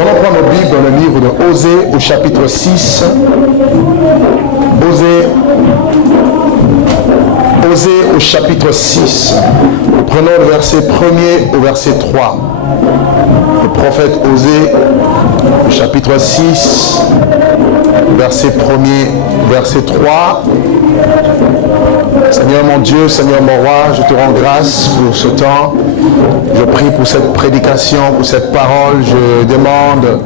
Nous allons prendre nos Bibles dans le livre de Osée au chapitre 6. Osée au chapitre 6. Prenons le verset 1er au verset 3. Le prophète Osée au chapitre 6, verset 1er, verset 3. Seigneur mon Dieu, Seigneur mon roi, je te rends grâce pour ce temps. Je prie pour cette prédication, pour cette parole. Je demande,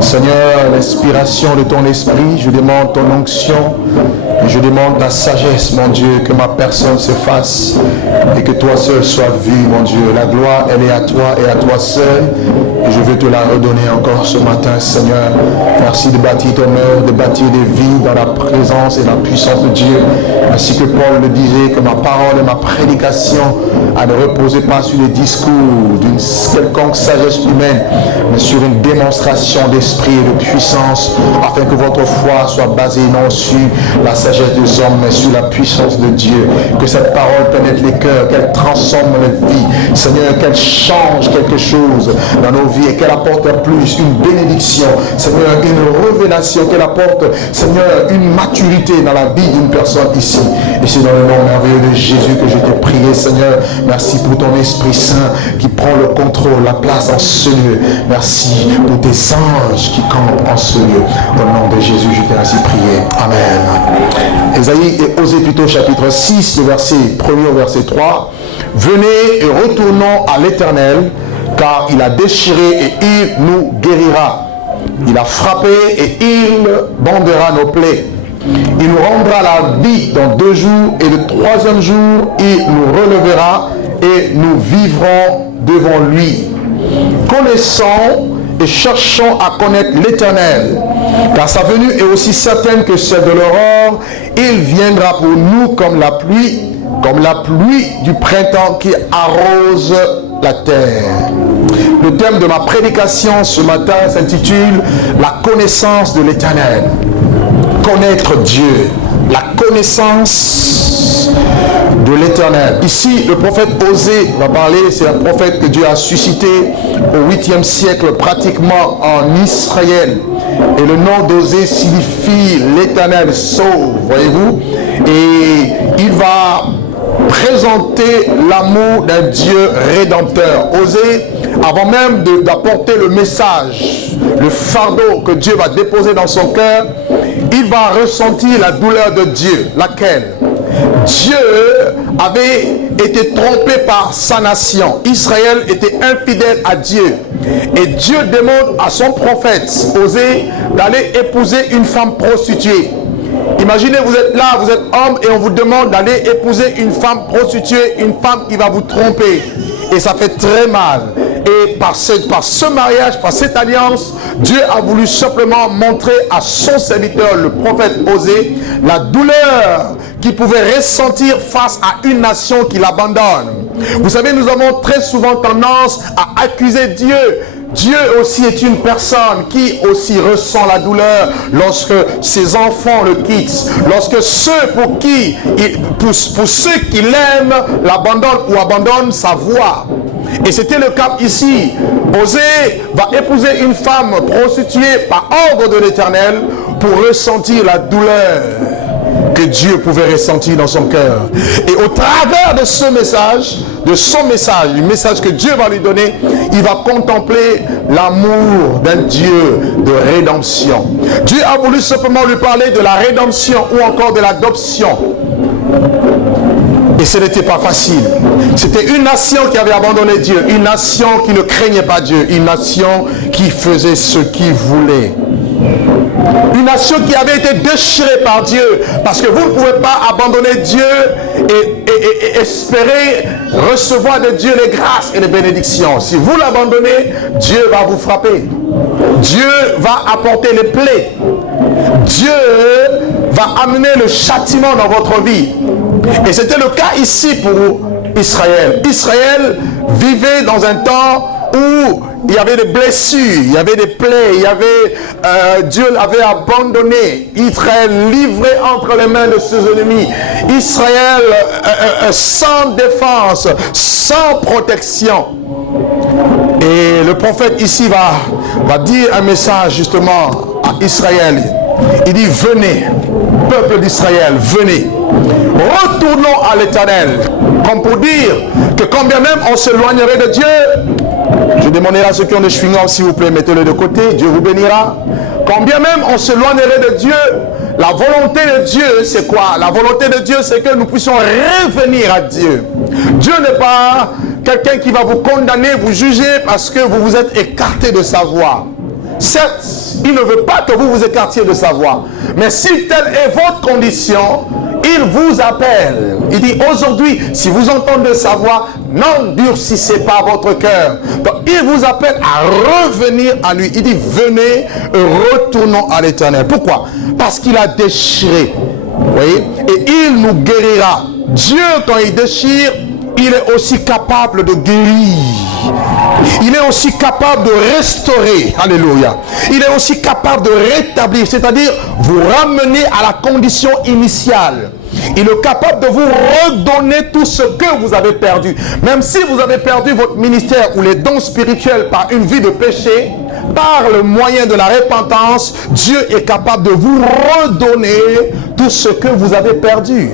Seigneur, l'inspiration de ton esprit. Je demande ton onction. Et je demande ta sagesse, mon Dieu, que ma personne s'efface et que toi seul sois vu, mon Dieu. La gloire, elle est à toi et à toi seul. Et je veux te la redonner encore ce matin, Seigneur. Merci de bâtir ton œuvre, de bâtir des vies dans la présence et la puissance de Dieu. Ainsi que Paul le disait, que ma parole et ma prédication ne reposaient pas sur les discours d'une quelconque sagesse humaine, mais sur une démonstration d'esprit et de puissance, afin que votre foi soit basée non sur la sagesse des hommes, mais sur la puissance de Dieu. Que cette parole pénètre les cœurs, qu'elle transforme les vies. Seigneur, qu'elle change quelque chose dans nos vies et qu'elle apporte plus une bénédiction. Seigneur, une révélation, qu'elle apporte, Seigneur, une maturité dans la vie d'une personne ici. Et c'est dans le nom merveilleux de Jésus que je t'ai prié, Seigneur. Merci pour ton Esprit Saint qui prend le contrôle, la place en ce lieu. Merci pour tes anges qui campent en ce lieu. Au nom de Jésus, je t'ai ainsi prié. Amen. Ésaïe et Osée plutôt chapitre 6, le verset 1er au verset 3. Venez et retournons à l'Éternel, car il a déchiré et il nous guérira. Il a frappé et il bandera nos plaies. Il nous rendra la vie dans 2 jours et le 3e jour, il nous relèvera et nous vivrons devant lui. Connaissons et cherchons à connaître l'Éternel, car sa venue est aussi certaine que celle de l'aurore. Il viendra pour nous comme la pluie du printemps qui arrose la terre. Le thème de ma prédication ce matin s'intitule « La connaissance de l'Éternel ». Connaître Dieu, la connaissance de l'Éternel. Ici, le prophète Osée va parler, c'est un prophète que Dieu a suscité au 8e siècle, pratiquement en Israël. Et le nom d'Osée signifie l'Éternel sauve, voyez-vous. Et il va présenter l'amour d'un Dieu rédempteur. Osée, avant même d'apporter le message, le fardeau que Dieu va déposer dans son cœur, il va ressentir la douleur de Dieu. Laquelle? Dieu avait été trompé par sa nation. Israël était infidèle à Dieu. Et Dieu demande à son prophète, Osée, d'aller épouser une femme prostituée. Imaginez, vous êtes là, vous êtes homme, et on vous demande d'aller épouser une femme prostituée, une femme qui va vous tromper. Et ça fait très mal. Et par ce mariage, par cette alliance, Dieu a voulu simplement montrer à son serviteur, le prophète Osée, la douleur qu'il pouvait ressentir face à une nation qui l'abandonne. Vous savez, nous avons très souvent tendance à accuser Dieu. Dieu aussi est une personne qui aussi ressent la douleur lorsque ses enfants le quittent, lorsque ceux pour ceux qui l'aiment l'abandonnent ou abandonnent sa voix. Et c'était le cas ici. Osée va épouser une femme prostituée par ordre de l'Éternel pour ressentir la douleur que Dieu pouvait ressentir dans son cœur. Et au travers de ce message, du message que Dieu va lui donner, il va contempler l'amour d'un Dieu de rédemption. Dieu a voulu simplement lui parler de la rédemption ou encore de l'adoption. Et ce n'était pas facile. C'était une nation qui avait abandonné Dieu, une nation qui ne craignait pas Dieu, une nation qui faisait ce qu'il voulait. Une nation qui avait été déchirée par Dieu, parce que vous ne pouvez pas abandonner Dieu et espérer recevoir de Dieu les grâces et les bénédictions. Si vous l'abandonnez, Dieu va vous frapper. Dieu va apporter les plaies. Dieu va amener le châtiment dans votre vie. Et c'était le cas ici pour Israël. Israël vivait dans un temps où il y avait des blessures, il y avait des plaies, Dieu l'avait abandonné. Israël livré entre les mains de ses ennemis. Israël sans défense, sans protection. Et le prophète ici va va dire un message justement à Israël. Il dit, venez, peuple d'Israël, venez. Retournons à l'Éternel. Comme pour dire que quand bien même on s'éloignerait de Dieu, je demanderai à ceux qui ont des chewing-gums, s'il vous plaît, mettez-le de côté, Dieu vous bénira. Quand bien même on s'éloignerait de Dieu, la volonté de Dieu, c'est quoi? La volonté de Dieu, c'est que nous puissions revenir à Dieu. Dieu n'est pas quelqu'un qui va vous condamner, vous juger parce que vous vous êtes écarté de sa voie. Certes, il ne veut pas que vous vous écartiez de sa voie. Mais si telle est votre condition, il vous appelle. Il dit aujourd'hui, si vous entendez sa voix, n'endurcissez pas votre cœur. Donc il vous appelle à revenir à lui. Il dit venez, retournons à l'Éternel. Pourquoi? Parce qu'il a déchiré. Vous voyez? Et il nous guérira. Dieu, quand il déchire, il est aussi capable de guérir. Il est aussi capable de restaurer. Alléluia. Il est aussi capable de rétablir, c'est-à-dire vous ramener à la condition initiale. Il est capable de vous redonner tout ce que vous avez perdu. Même si vous avez perdu votre ministère ou les dons spirituels par une vie de péché, par le moyen de la repentance, Dieu est capable de vous redonner tout ce que vous avez perdu.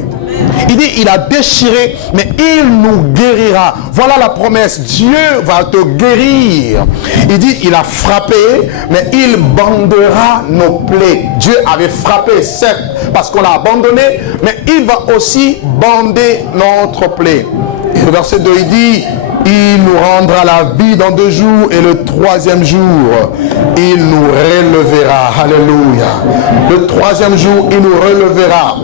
Il dit, il a déchiré, mais il nous guérira. Voilà la promesse. Dieu va te guérir. Il dit, il a frappé, mais il bandera nos plaies. Dieu avait frappé, certes, parce qu'on l'a abandonné, mais il va aussi bander notre plaie. Et le verset 2, il dit, il nous rendra la vie dans 2 jours et le 3e jour, il nous relèvera. Alléluia. Le 3e jour, il nous relèvera.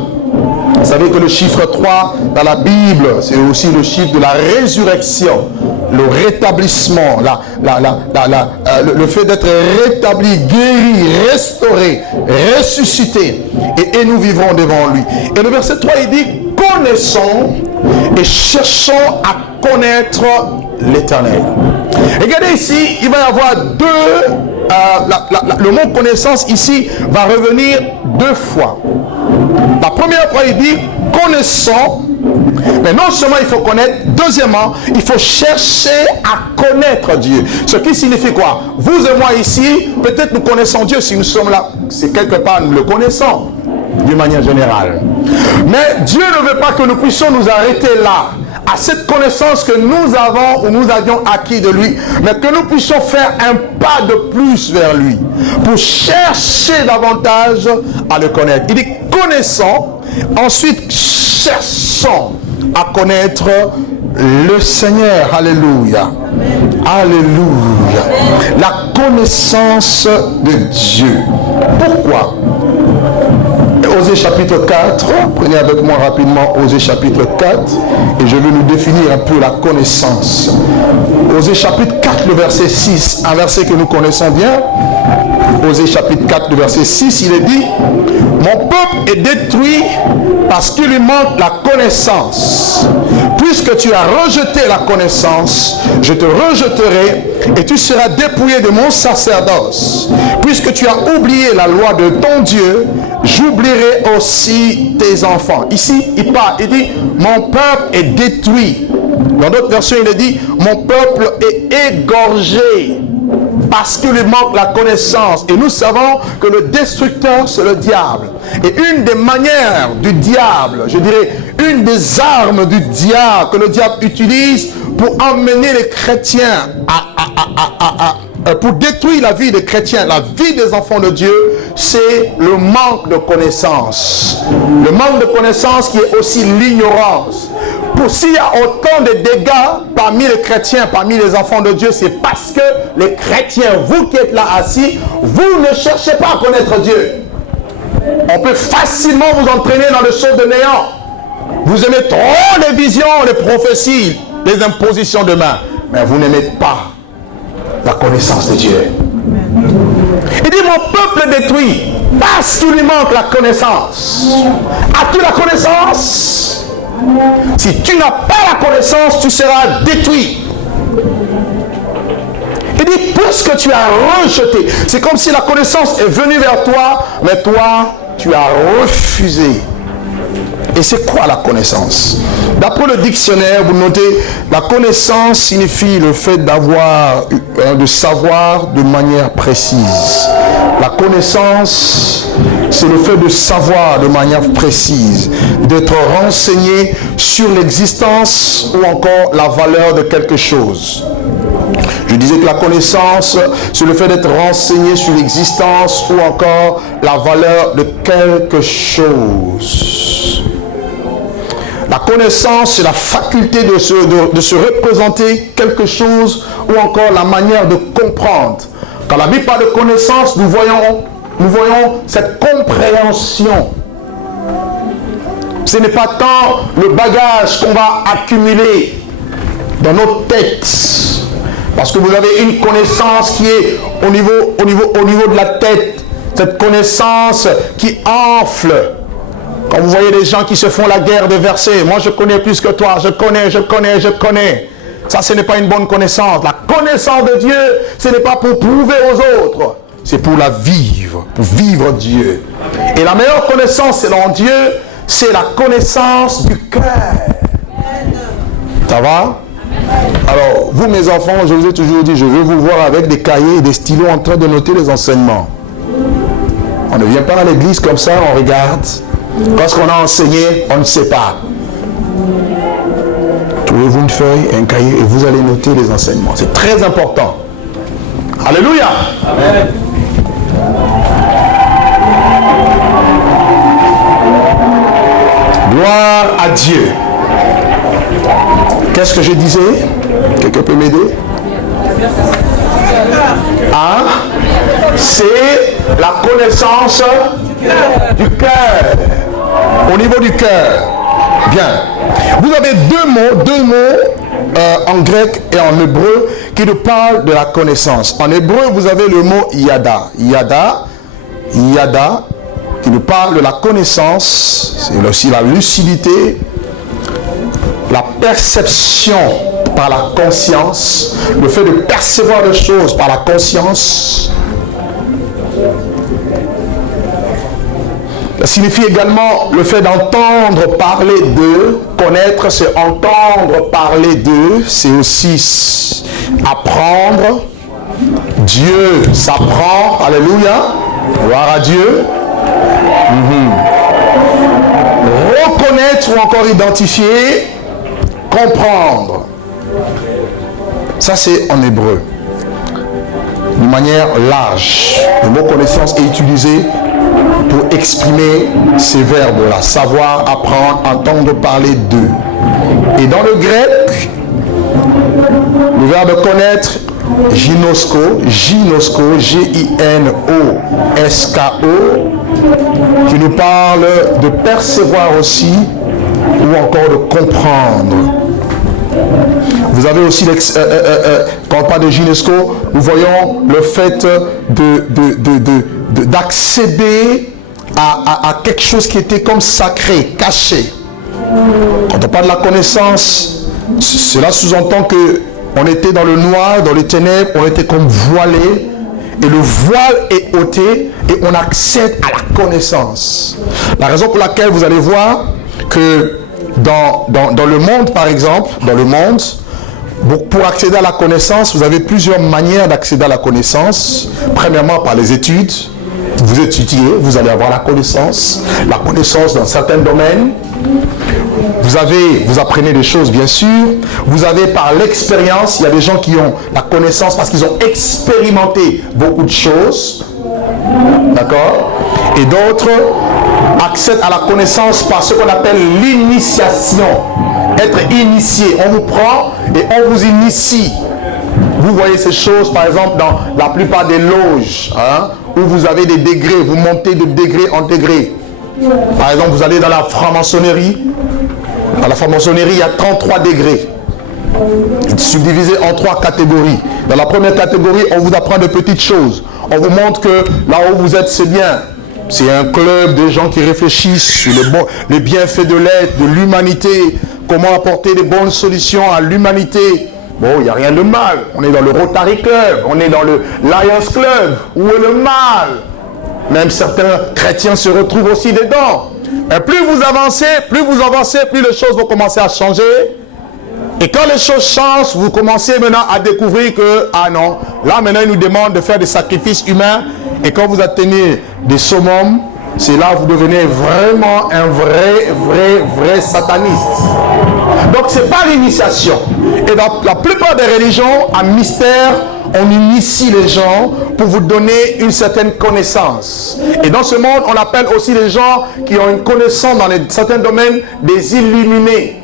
Vous savez que le chiffre 3 dans la Bible, c'est aussi le chiffre de la résurrection, le rétablissement, le fait d'être rétabli, guéri, restauré, ressuscité. Et nous vivrons devant lui. Et le verset 3, il dit, connaissons et cherchons à connaître l'Éternel. Regardez ici, il va y avoir le mot connaissance ici va revenir 2 fois. La première fois, il dit connaissons, mais non seulement il faut connaître, deuxièmement, il faut chercher à connaître Dieu. Ce qui signifie quoi? Vous et moi ici, peut-être nous connaissons Dieu si nous sommes là, c'est quelque part nous le connaissons d'une manière générale. Mais Dieu ne veut pas que nous puissions nous arrêter là, à cette connaissance que nous avons ou nous avions acquis de lui, mais que nous puissions faire un pas de plus vers lui, pour chercher davantage à le connaître. Il dit connaissons, ensuite cherchons à connaître le Seigneur. Alléluia. Alléluia. La connaissance de Dieu. Pourquoi? Osée chapitre 4, prenez avec moi rapidement Osée chapitre 4 et je vais nous définir un peu la connaissance. Osée chapitre 4, le verset 6, un verset que nous connaissons bien. Osée chapitre 4, le verset 6, il est dit: mon peuple est détruit parce qu'il lui manque la connaissance. Puisque tu as rejeté la connaissance, je te rejetterai et tu seras dépouillé de mon sacerdoce. Puisque tu as oublié la loi de ton Dieu, j'oublierai aussi tes enfants. Ici, il parle, il dit, mon peuple est détruit. Dans d'autres versions, il est dit, mon peuple est égorgé parce qu'il lui manque la connaissance. Et nous savons que le destructeur, c'est le diable. Et une des manières du diable, je dirais, une des armes du diable que le diable utilise pour emmener les chrétiens pour détruire la vie des chrétiens, la vie des enfants de Dieu, c'est le manque de connaissance. Le manque de connaissance qui est aussi l'ignorance. S'il y a autant de dégâts parmi les chrétiens, parmi les enfants de Dieu, c'est parce que les chrétiens, vous qui êtes là assis, vous ne cherchez pas à connaître Dieu. On peut facilement vous entraîner dans le saut de néant. Vous aimez trop les visions, les prophéties, les impositions de main, mais vous n'aimez pas la connaissance de Dieu. Il dit, mon peuple est détruit parce qu'il lui manque la connaissance. As-tu la connaissance? Si tu n'as pas la connaissance, tu seras détruit. Il dit, puisque tu as rejeté, c'est comme si la connaissance est venue vers toi, mais toi, tu as refusé. Et c'est quoi la connaissance? D'après le dictionnaire, vous notez, la connaissance signifie le fait d'avoir, de savoir de manière précise. La connaissance, c'est le fait de savoir de manière précise, d'être renseigné sur l'existence ou encore la valeur de quelque chose. Je disais que la connaissance, c'est le fait d'être renseigné sur l'existence ou encore la valeur de quelque chose. La connaissance, c'est la faculté de se représenter quelque chose ou encore la manière de comprendre. Quand la Bible parle de connaissance, nous voyons cette compréhension. Ce n'est pas tant le bagage qu'on va accumuler dans notre tête. Parce que vous avez une connaissance qui est au niveau de la tête. Cette connaissance qui enfle. Quand vous voyez des gens qui se font la guerre des versets. Moi je connais plus que toi. Je connais. Ça, ce n'est pas une bonne connaissance. La connaissance de Dieu, ce n'est pas pour prouver aux autres. C'est pour la vivre. Pour vivre Dieu. Et la meilleure connaissance selon Dieu, c'est la connaissance du cœur. Ça va? Alors, vous mes enfants, je vous ai toujours dit, je veux vous voir avec des cahiers et des stylos en train de noter les enseignements. On ne vient pas à l'église comme ça, on regarde. Parce qu'on a enseigné, on ne sait pas. Trouvez-vous une feuille, un cahier et vous allez noter les enseignements. C'est très important. Alléluia. Amen. Gloire à Dieu. Qu'est-ce que je disais? Quelqu'un peut m'aider? Hein? C'est la connaissance du cœur. Au niveau du cœur. Bien. Vous avez deux mots en grec et en hébreu qui nous parlent de la connaissance. En hébreu, vous avez le mot yada. Yada, qui nous parle de la connaissance. C'est aussi la lucidité, la perception par la conscience, le fait de percevoir les choses par la conscience. Ça signifie également le fait d'entendre parler d'eux. Connaître, c'est entendre parler d'eux. C'est aussi apprendre. Dieu s'apprend. Alléluia. Gloire à Dieu. Reconnaître ou encore identifier. Comprendre. Ça, c'est en hébreu. De manière large. Le mot connaissance est utilisé pour exprimer ces verbes-là. Savoir, apprendre, entendre parler d'eux. Et dans le grec, le verbe connaître, ginosko, G-I-N-O-S-K-O, qui nous parle de percevoir aussi, ou encore de comprendre. Vous avez aussi, quand on parle de ginosko, nous voyons le fait d'accéder à quelque chose qui était comme sacré, caché. Quand on parle de la connaissance, cela sous-entend que on était dans le noir, dans les ténèbres, on était comme voilé, et le voile est ôté, et on accède à la connaissance. La raison pour laquelle vous allez voir que dans le monde, par exemple, dans le monde, pour accéder à la connaissance, vous avez plusieurs manières d'accéder à la connaissance. Premièrement, par les études. Vous étudiez, vous allez avoir la connaissance dans certains domaines. Vous apprenez des choses, bien sûr. Vous avez par l'expérience, il y a des gens qui ont la connaissance parce qu'ils ont expérimenté beaucoup de choses. D'accord? Et d'autres accèdent à la connaissance par ce qu'on appelle l'initiation. Être initié. On vous prend et on vous initie. Vous voyez ces choses, par exemple, dans la plupart des loges, où vous avez des degrés, vous montez de degré en degré. Par exemple, vous allez dans la franc-maçonnerie. Dans la franc-maçonnerie, il y a 33 degrés. Subdivisés en 3 catégories. Dans la première catégorie, on vous apprend de petites choses. On vous montre que là où vous êtes, c'est bien. C'est un club de gens qui réfléchissent sur les bienfaits de l'être, de l'humanité. Comment apporter des bonnes solutions à l'humanité. Bon, il n'y a rien de mal. On est dans le Rotary Club, on est dans le Lions Club. Où est le mal? Même certains chrétiens se retrouvent aussi dedans. Et plus vous avancez, plus les choses vont commencer à changer. Et quand les choses changent, vous commencez maintenant à découvrir que, ah non, là maintenant il nous demande de faire des sacrifices humains. Et quand vous atteignez des summums, c'est là que vous devenez vraiment un vrai sataniste. Donc c'est pas l'initiation. Et dans la plupart des religions, à mystère, on initie les gens pour vous donner une certaine connaissance. Et dans ce monde, on appelle aussi les gens qui ont une connaissance dans certains domaines des illuminés.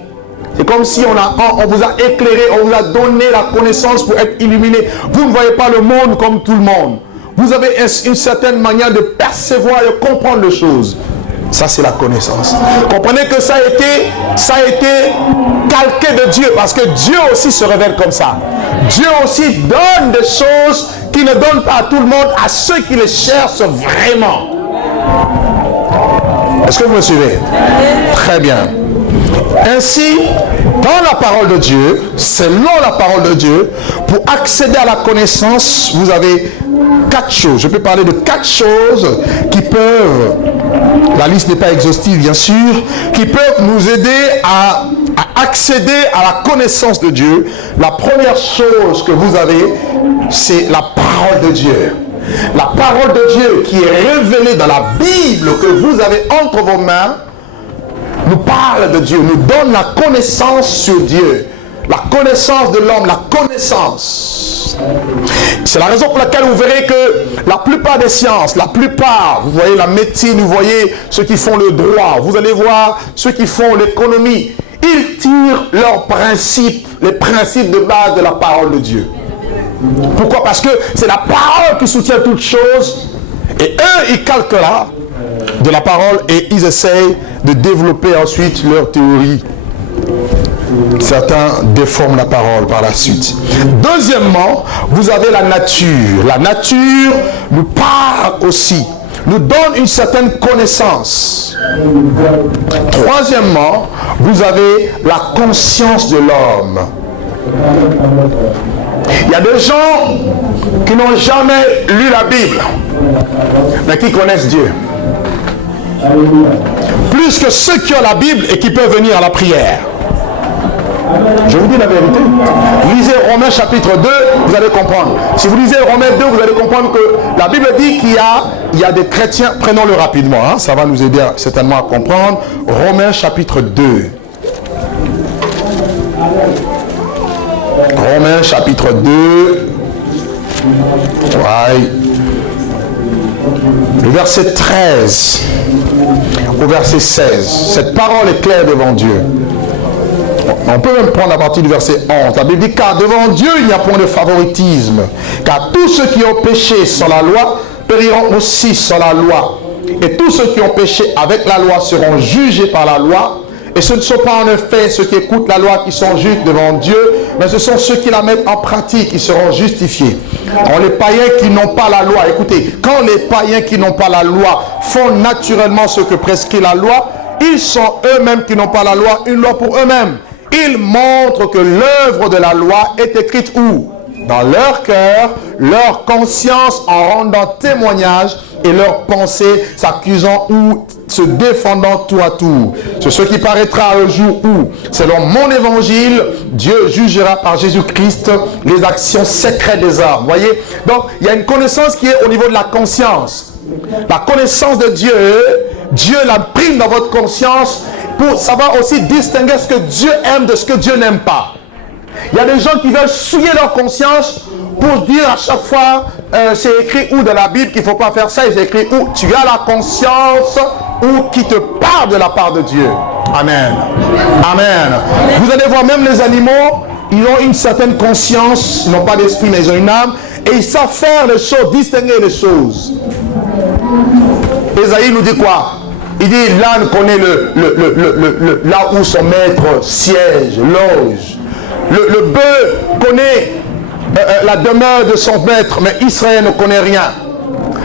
C'est comme si on vous a éclairé, on vous a donné la connaissance pour être illuminé. Vous ne voyez pas le monde comme tout le monde. Vous avez une certaine manière de percevoir et de comprendre les choses. Ça, c'est la connaissance. Comprenez que ça a été calqué de Dieu, parce que Dieu aussi se révèle comme ça. Dieu aussi donne des choses qu'il ne donne pas à tout le monde, à ceux qui les cherchent vraiment. Est-ce que vous me suivez? Très bien. Ainsi, dans la parole de Dieu, selon la parole de Dieu, pour accéder à la connaissance, vous avez 4 choses. Je peux parler de 4 choses qui peuvent, la liste n'est pas exhaustive bien sûr, qui peuvent nous aider à accéder à la connaissance de Dieu. La première chose que vous avez, c'est la parole de Dieu. La parole de Dieu qui est révélée dans la Bible que vous avez entre vos mains, nous parle de Dieu, nous donne la connaissance sur Dieu, la connaissance de l'homme, la connaissance. C'est la raison pour laquelle vous verrez que la plupart des sciences, vous voyez la médecine, vous voyez ceux qui font le droit, vous allez voir ceux qui font l'économie, ils tirent leurs principes, les principes de base de la parole de Dieu. Pourquoi? Parce que c'est la parole qui soutient toutes choses, et eux, ils calquent là de la parole et ils essayent de développer ensuite leur théorie. Certains déforment la parole par la suite. Deuxièmement, vous avez la nature. La nature nous parle aussi, nous donne une certaine connaissance. Troisièmement, vous avez la conscience de l'homme. Il y a des gens qui n'ont jamais lu la Bible, mais qui connaissent Dieu. Plus que ceux qui ont la Bible et qui peuvent venir à la prière. Je vous dis la vérité. Lisez Romains chapitre 2, vous allez comprendre. Si vous lisez Romains 2, vous allez comprendre que la Bible dit qu'il y a des chrétiens. Prenons-le rapidement, hein, ça va nous aider certainement à comprendre. Romains chapitre 2. Romains chapitre 2. Ouais. Le verset 13 au verset 16. Cette parole est claire devant Dieu. On peut même prendre à partir du verset 11. La Bible dit, car devant Dieu il n'y a point de favoritisme. Car tous ceux qui ont péché sans la loi périront aussi sans la loi. Et tous ceux qui ont péché avec la loi seront jugés par la loi. Et ce ne sont pas en effet ceux qui écoutent la loi qui sont justes devant Dieu, mais ce sont ceux qui la mettent en pratique qui seront justifiés. Quand les païens qui n'ont pas la loi, écoutez, quand les païens qui n'ont pas la loi font naturellement ce que prescrit la loi, ils sont eux-mêmes qui n'ont pas la loi, une loi pour eux-mêmes. Ils montrent que l'œuvre de la loi est écrite où? Dans leur cœur, leur conscience en rendant témoignage et leurs pensées s'accusant ou se défendant tout à tout. C'est ce qui paraîtra le jour où, selon mon évangile, Dieu jugera par Jésus-Christ les actions secrètes des hommes. Voyez? Donc, il y a une connaissance qui est au niveau de la conscience. La connaissance de Dieu, Dieu la prime dans votre conscience pour savoir aussi distinguer ce que Dieu aime de ce que Dieu n'aime pas. Il y a des gens qui veulent souiller leur conscience pour dire à chaque fois, c'est écrit où dans la Bible qu'il ne faut pas faire ça, et c'est écrit où tu as la conscience ou qui te parle de la part de Dieu. Amen. Amen. Vous allez voir même les animaux, ils ont une certaine conscience, ils n'ont pas d'esprit mais ils ont une âme, et ils savent faire les choses, distinguer les choses. Ésaïe nous dit quoi? Il dit, l'âne connaît là où son maître siège, loge. Le bœuf connaît la demeure de son maître, mais Israël ne connaît rien.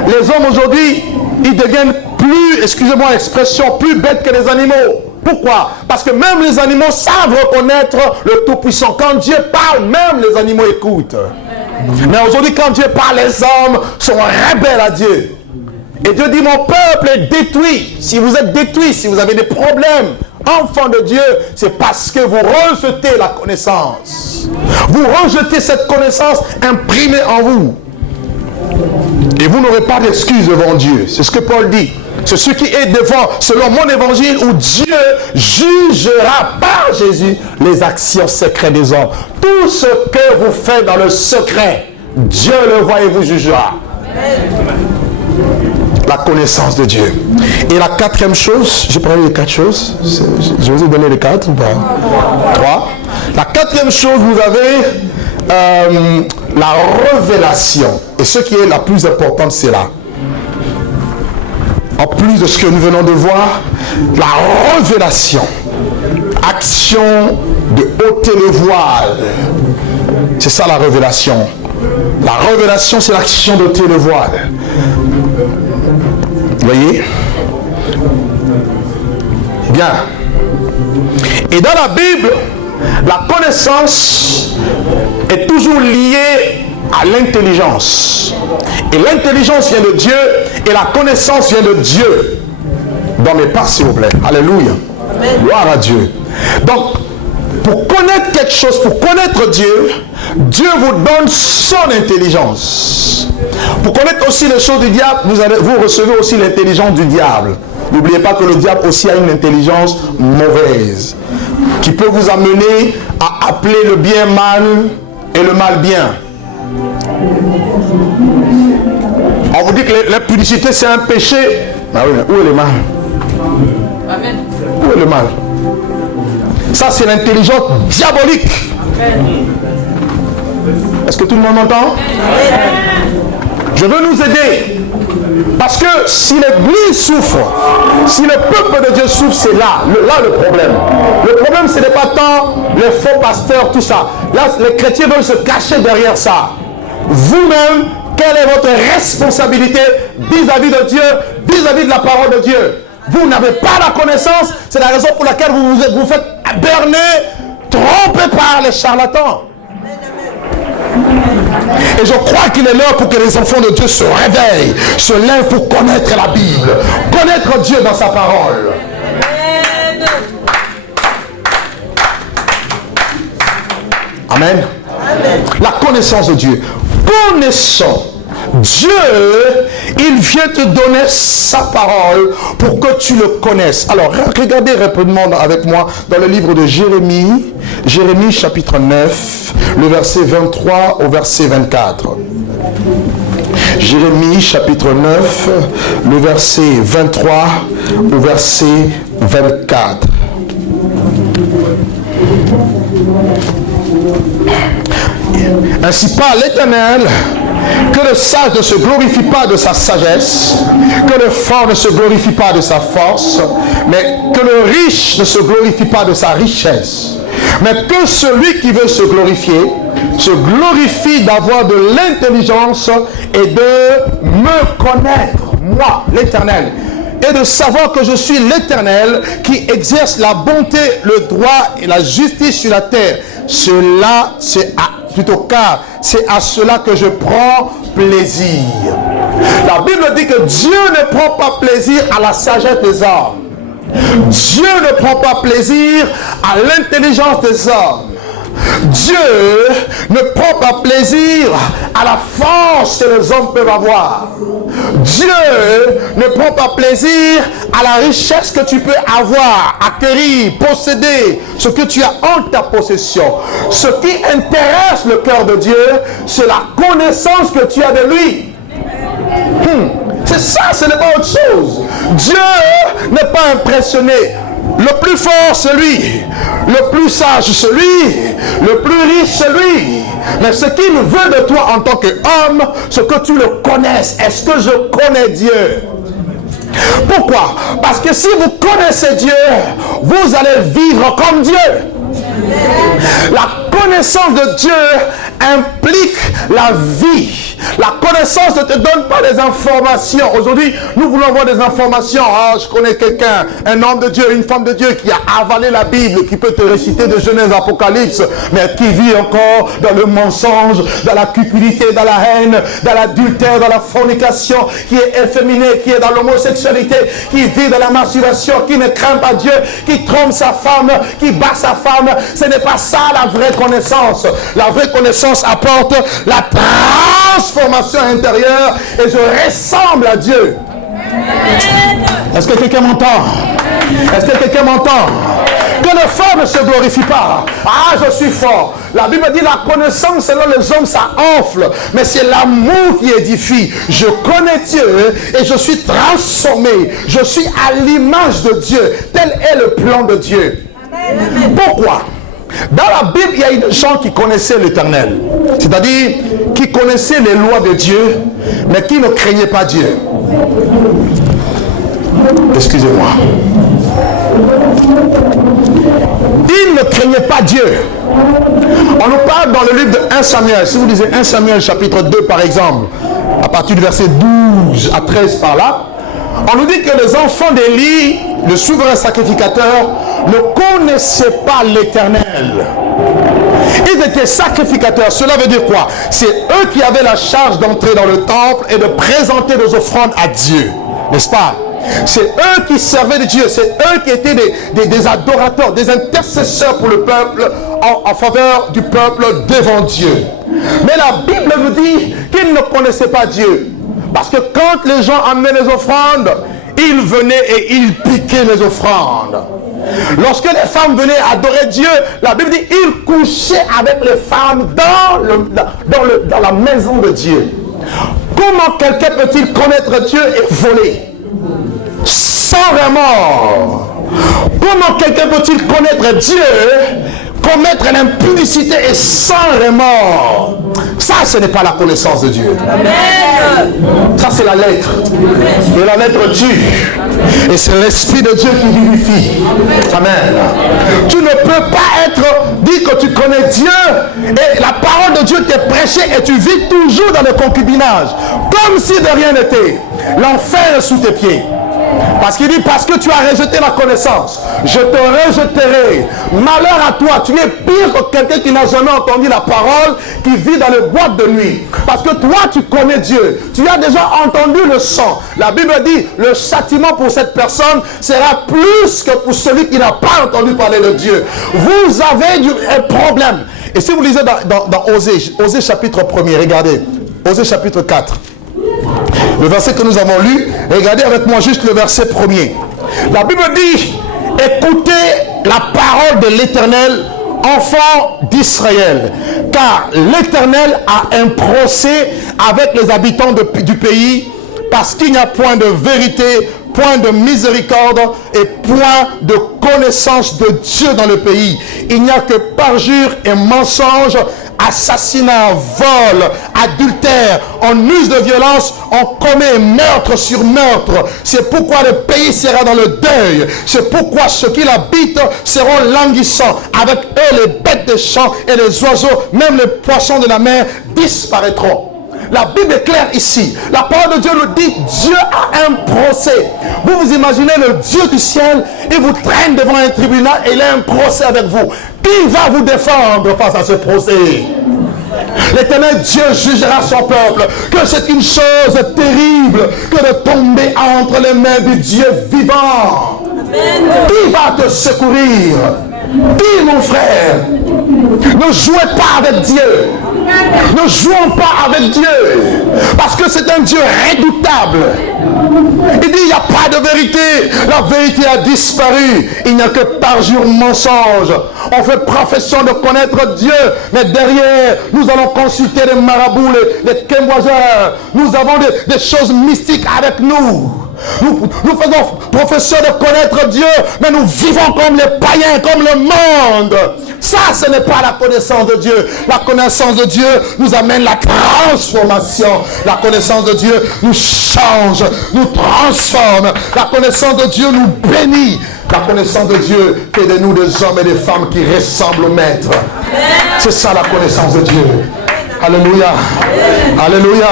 Les hommes aujourd'hui, ils deviennent plus, excusez-moi l'expression, plus bêtes que les animaux. Pourquoi? Parce que même les animaux savent reconnaître le Tout-Puissant. Quand Dieu parle, même les animaux écoutent. Mais aujourd'hui, quand Dieu parle, les hommes sont rebelles à Dieu. Et Dieu dit, mon peuple est détruit. Si vous êtes détruit, si vous avez des problèmes, enfants de Dieu, c'est parce que vous rejetez la connaissance. Vous rejetez cette connaissance imprimée en vous. Et vous n'aurez pas d'excuse devant Dieu. C'est ce que Paul dit. C'est ce qui est devant, selon mon évangile, où Dieu jugera par Jésus les actions secrètes des hommes. Tout ce que vous faites dans le secret, Dieu le voit et vous jugera. La connaissance de Dieu. Et la quatrième chose, j'ai parlé des 4 choses. Je vous ai donné les 4 ou pas? 3. La quatrième chose, vous avez la révélation. Et ce qui est la plus importante, c'est là. En plus de ce que nous venons de voir, la révélation. Action de ôter le voile. C'est ça la révélation. La révélation, c'est l'action d'ôter le voile. Vous voyez? Bien. Et dans la Bible, la connaissance est toujours liée à l'intelligence. Et l'intelligence vient de Dieu et la connaissance vient de Dieu. Dans mes pas, s'il vous plaît. Alléluia. Amen. Gloire à Dieu. Donc, pour connaître quelque chose, pour connaître Dieu, Dieu vous donne son intelligence. Pour connaître aussi les choses du diable, vous recevez aussi l'intelligence du diable. N'oubliez pas que le diable aussi a une intelligence mauvaise, qui peut vous amener à appeler le bien mal et le mal bien. On vous dit que la publicité c'est un péché. Ah oui, mais où est le mal? Amen. Où est le mal? Ça c'est l'intelligence diabolique. Est-ce que tout le monde m'entend? Je veux nous aider. Parce que si l'Église souffre, si le peuple de Dieu souffre, c'est là le problème. Le problème, ce n'est pas tant les faux pasteurs, tout ça. Là, les chrétiens veulent se cacher derrière ça. Vous-même, quelle est votre responsabilité vis-à-vis de Dieu, vis-à-vis de la parole de Dieu? Vous n'avez pas la connaissance, c'est la raison pour laquelle vous faites berner, trompé par les charlatans. Et je crois qu'il est l'heure pour que les enfants de Dieu se réveillent, se lèvent pour connaître la Bible, connaître Dieu dans sa parole. Amen. Amen. La connaissance de Dieu. Connaissons Dieu, il vient te donner sa parole pour que tu le connaisses. Alors, regardez rapidement avec moi dans le livre de Jérémie, Jérémie chapitre 9, le verset 23 au verset 24. Jérémie chapitre 9, le verset 23 au verset 24. Ainsi parle l'Éternel, que le sage ne se glorifie pas de sa sagesse, que le fort ne se glorifie pas de sa force, mais que le riche ne se glorifie pas de sa richesse, mais que celui qui veut se glorifie d'avoir de l'intelligence et de me connaître, moi, l'Éternel, et de savoir que je suis l'Éternel qui exerce la bonté, le droit et la justice sur la terre. Cela, c'est à cela que je prends plaisir. La Bible dit que Dieu ne prend pas plaisir à la sagesse des hommes. Dieu ne prend pas plaisir à l'intelligence des hommes. Dieu ne prend pas plaisir à la force que les hommes peuvent avoir. Dieu ne prend pas plaisir à la richesse que tu peux avoir, acquérir, posséder, ce que tu as en ta possession. Ce qui intéresse le cœur de Dieu, c'est la connaissance que tu as de lui. C'est ça, ce n'est pas autre chose. Dieu n'est pas impressionné. Le plus fort, c'est lui. Le plus sage, c'est lui. Le plus riche, c'est lui. Mais ce qu'il veut de toi en tant qu'homme, c'est que tu le connaisses. Est-ce que je connais Dieu? Pourquoi? Parce que si vous connaissez Dieu, vous allez vivre comme Dieu. La connaissance de Dieu implique la vie. La connaissance ne te donne pas des informations. Aujourd'hui, nous voulons avoir des informations. Ah, je connais quelqu'un, un homme de Dieu, une femme de Dieu qui a avalé la Bible, qui peut te réciter de Genèse, Apocalypse, mais qui vit encore dans le mensonge, dans la cupidité, dans la haine, dans l'adultère, dans la fornication, qui est efféminé, qui est dans l'homosexualité, qui vit dans la masturbation, qui ne craint pas Dieu, qui trompe sa femme, qui bat sa femme. Ce n'est pas ça la vraie connaissance. La vraie connaissance apporte la transformation intérieure et je ressemble à Dieu. Est-ce que quelqu'un m'entend? Est-ce que quelqu'un m'entend? Que le fort ne se glorifie pas. Ah, je suis fort. La Bible dit la connaissance selon les hommes, ça enfle. Mais c'est l'amour qui édifie. Je connais Dieu et je suis transformé. Je suis à l'image de Dieu. Tel est le plan de Dieu. Pourquoi? Dans la Bible, il y a des gens qui connaissaient l'Éternel. C'est-à-dire qui connaissaient les lois de Dieu, mais qui ne craignaient pas Dieu. Excusez-moi. Ils ne craignaient pas Dieu. On nous parle dans le livre de 1 Samuel. Si vous lisez 1 Samuel chapitre 2 par exemple, à partir du verset 12 à 13 par là, on nous dit que les enfants d'Élie, le souverain sacrificateur, ne connaissaient pas l'Éternel. Ils étaient sacrificateurs. Cela veut dire quoi? C'est eux qui avaient la charge d'entrer dans le temple et de présenter des offrandes à Dieu. N'est-ce pas? C'est eux qui servaient de Dieu. C'est eux qui étaient des adorateurs, des intercesseurs pour le peuple, en faveur du peuple devant Dieu. Mais la Bible nous dit qu'ils ne connaissaient pas Dieu. Parce que quand les gens amenaient les offrandes, ils venaient et ils piquaient les offrandes. Lorsque les femmes venaient adorer Dieu, la Bible dit ils couchaient avec les femmes dans la maison de Dieu. Comment quelqu'un peut-il connaître Dieu et voler sans remords? Comment quelqu'un peut-il connaître Dieu, commettre l'impudicité et sans remords? Ça, ce n'est pas la connaissance de Dieu. Amen. Ça, c'est la lettre. Et la lettre tue. Et c'est l'Esprit de Dieu qui vivifie. Amen. Tu ne peux pas dire que tu connais Dieu et la parole de Dieu t'est prêchée et tu vis toujours dans le concubinage. Comme si de rien n'était. L'enfer est sous tes pieds. Parce qu'il dit, parce que tu as rejeté la connaissance, je te rejetterai. Malheur à toi, tu es pire que quelqu'un qui n'a jamais entendu la parole, qui vit dans les boîtes de nuit. Parce que toi, tu connais Dieu. Tu as déjà entendu le son. La Bible dit, le châtiment pour cette personne sera plus que pour celui qui n'a pas entendu parler de Dieu. Vous avez un problème. Et si vous lisez dans Osée chapitre 1er, regardez, Osée chapitre 4. Le verset que nous avons lu, regardez avec moi juste le verset 1er. La Bible dit, écoutez la parole de l'Éternel, enfants d'Israël, car l'Éternel a un procès avec les habitants du pays, parce qu'il n'y a point de vérité, point de miséricorde et point de connaissance de Dieu dans le pays. Il n'y a que parjure et mensonge, assassinat, vol, adultère, on use de violence, on commet meurtre sur meurtre. C'est pourquoi le pays sera dans le deuil. C'est pourquoi ceux qui l'habitent seront languissants. Avec eux, les bêtes des champs et les oiseaux, même les poissons de la mer disparaîtront. La Bible est claire ici. La parole de Dieu nous dit, Dieu a un procès. Vous vous imaginez le Dieu du ciel, il vous traîne devant un tribunal et il a un procès avec vous. Qui va vous défendre face à ce procès? L'Éternel Dieu jugera son peuple. Que c'est une chose terrible que de tomber entre les mains du Dieu vivant. Amen. Qui va te secourir? Dis mon frère, ne jouez pas avec Dieu. Ne jouons pas avec Dieu. Parce que c'est un Dieu redoutable. Il dit il n'y a pas de vérité. La vérité a disparu. Il n'y a que parjure, mensonge. On fait profession de connaître Dieu. Mais derrière, nous allons consulter les marabouts, les kémoiseurs. Nous avons des choses mystiques avec nous. Nous faisons profession de connaître Dieu, mais nous vivons comme les païens, comme le monde. Ça, ce n'est pas la connaissance de Dieu. La connaissance de Dieu nous amène la transformation. La connaissance de Dieu nous change, nous transforme. La connaissance de Dieu nous bénit. La connaissance de Dieu fait de nous des hommes et des femmes qui ressemblent au Maître. C'est ça la connaissance de Dieu. Alléluia. Alléluia.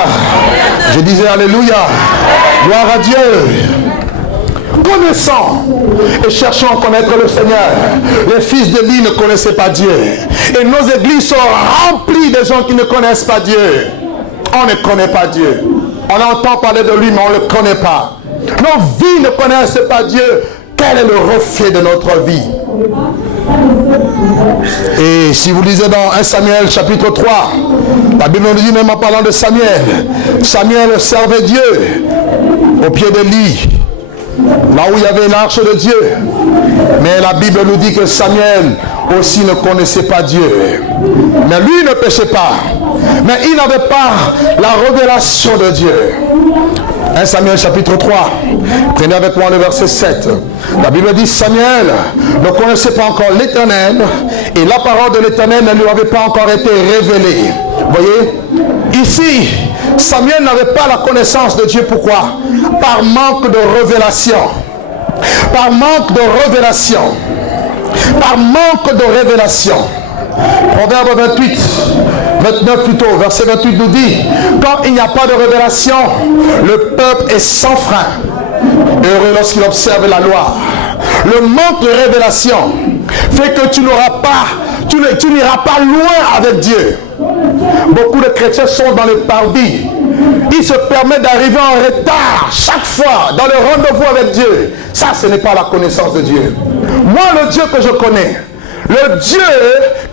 Je disais Alléluia. Gloire à Dieu. Connaissons et cherchons à connaître le Seigneur. Les fils d'Élie ne connaissaient pas Dieu. Et nos églises sont remplies de gens qui ne connaissent pas Dieu. On ne connaît pas Dieu. On entend parler de lui, mais on ne le connaît pas. Nos vies ne connaissent pas Dieu. Quel est le reflet de notre vie? Et si vous lisez dans 1 Samuel chapitre 3, la Bible nous dit, même en parlant de Samuel, Samuel servait Dieu au pied de lit, là où il y avait l'arche de Dieu. Mais la Bible nous dit que Samuel aussi ne connaissait pas Dieu. Mais lui ne péchait pas. Mais il n'avait pas la révélation de Dieu. 1 Samuel chapitre 3. Prenez avec moi le verset 7. La Bible dit, Samuel ne connaissait pas encore l'Éternel et la parole de l'Éternel ne lui avait pas encore été révélée. Vous voyez? Ici, Samuel n'avait pas la connaissance de Dieu. Pourquoi? Par manque de révélation. Par manque de révélation. Par manque de révélation. Proverbe 28, 29 plutôt, verset 28 nous dit, quand il n'y a pas de révélation, le peuple est sans frein. Heureux lorsqu'il observe la loi. Le manque de révélation fait que tu n'auras pas, tu n'iras pas loin avec Dieu. Beaucoup de chrétiens sont dans le parvis. Ils se permettent d'arriver en retard chaque fois dans le rendez-vous avec Dieu. Ça, ce n'est pas la connaissance de Dieu. Moi, le Dieu que je connais, le Dieu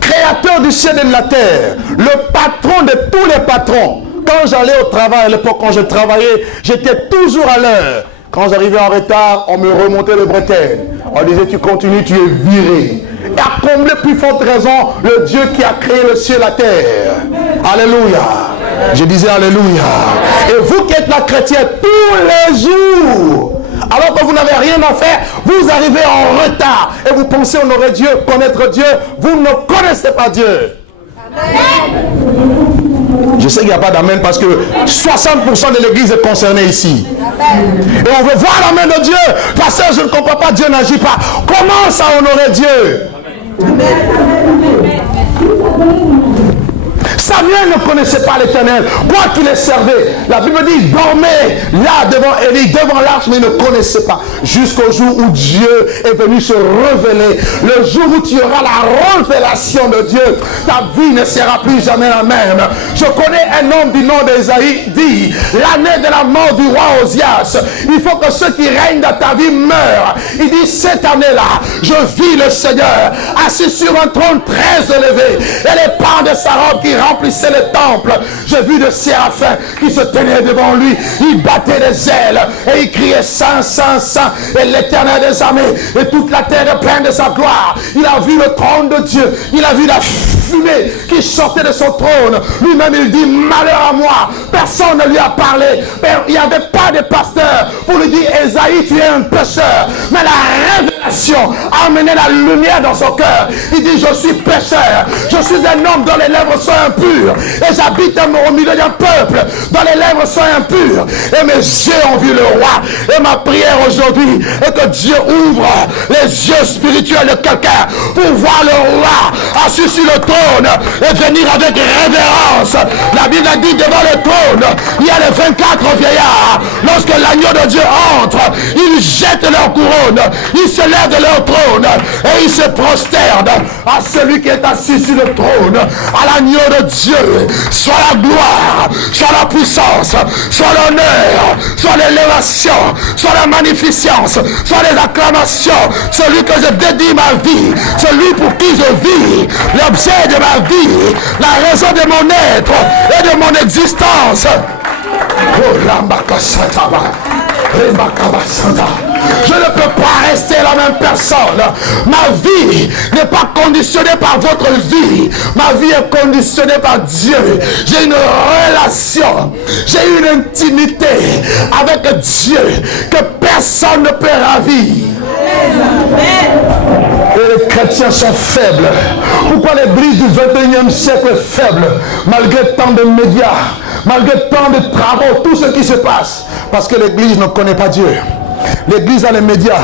créateur du ciel et de la terre, le patron de tous les patrons. Quand j'allais au travail, à l'époque quand je travaillais, j'étais toujours à l'heure. Quand j'arrivais en retard, on me remontait les bretelles. On disait, tu continues, tu es viré. Et à combler plus forte raison, le Dieu qui a créé le ciel et la terre. Alléluia. Je disais Alléluia. Et vous qui êtes la chrétienne tous les jours, alors que vous n'avez rien à faire, vous arrivez en retard et vous pensez honorer Dieu, connaître Dieu, vous ne connaissez pas Dieu. Amen. Je sais qu'il n'y a pas d'amen parce que 60% de l'église est concernée ici. Amen. Et on veut voir la main de Dieu. Pasteur, je ne comprends pas, Dieu n'agit pas. Commence à honorer Dieu. Amen. Samuel ne connaissait pas l'Éternel, quoi qu'il ait servi. La Bible dit, il dormait là devant Élie, devant l'arche, mais il ne connaissait pas. Jusqu'au jour où Dieu est venu se révéler. Le jour où tu auras la révélation de Dieu, ta vie ne sera plus jamais la même. Je connais un homme du nom d'Ésaïe, dit, l'année de la mort du roi Osias, il faut que ceux qui règnent dans ta vie meurent. Il dit, cette année-là, je vis le Seigneur assis sur un trône très élevé, et les pans de sa robe qui remplissait le temple. J'ai vu de séraphins qui se tenaient devant lui. Il battait des ailes et il criait Saint, Saint, Saint et l'Éternel des armées. Et toute la terre est pleine de sa gloire. Il a vu le trône de Dieu. Il a vu la fumée qui sortait de son trône. Lui-même il dit, malheur à moi. Personne ne lui a parlé. Il n'y avait pas de pasteur pour lui dire, Ésaïe, tu es un pécheur. Mais la révélation a amené la lumière dans son cœur. Il dit, je suis pécheur. Je suis un homme dont les lèvres sont impures. Et j'habite au milieu d'un peuple dont les lèvres sont impures. Et mes yeux ont vu le roi. Et ma prière aujourd'hui est que Dieu ouvre les yeux spirituels de quelqu'un pour voir le roi assis sur le trône et venir avec révérence. La Bible a dit, devant le trône, il y a les 24 vieillards. Lorsque l'agneau de Dieu entre, ils jettent leur couronne, ils se lèvent de leur trône et ils se prosternent à celui qui est assis sur le trône, à l'agneau de Dieu. Soit la gloire, soit la puissance, soit l'honneur, soit l'élévation, soit la magnificence, soit les acclamations. Celui que je dédie ma vie, celui pour qui je vis, l'objet de ma vie, la raison de mon être et de mon existence. Je ne peux pas rester la même personne. Ma vie n'est pas conditionnée par votre vie. Ma vie est conditionnée par Dieu. J'ai une relation, j'ai une intimité avec Dieu que personne ne peut ravir. Amen. Et les chrétiens sont faibles. Pourquoi l'église du 21e siècle est faible? Malgré tant de médias, malgré tant de travaux, tout ce qui se passe. Parce que l'église ne connaît pas Dieu. L'église a les médias.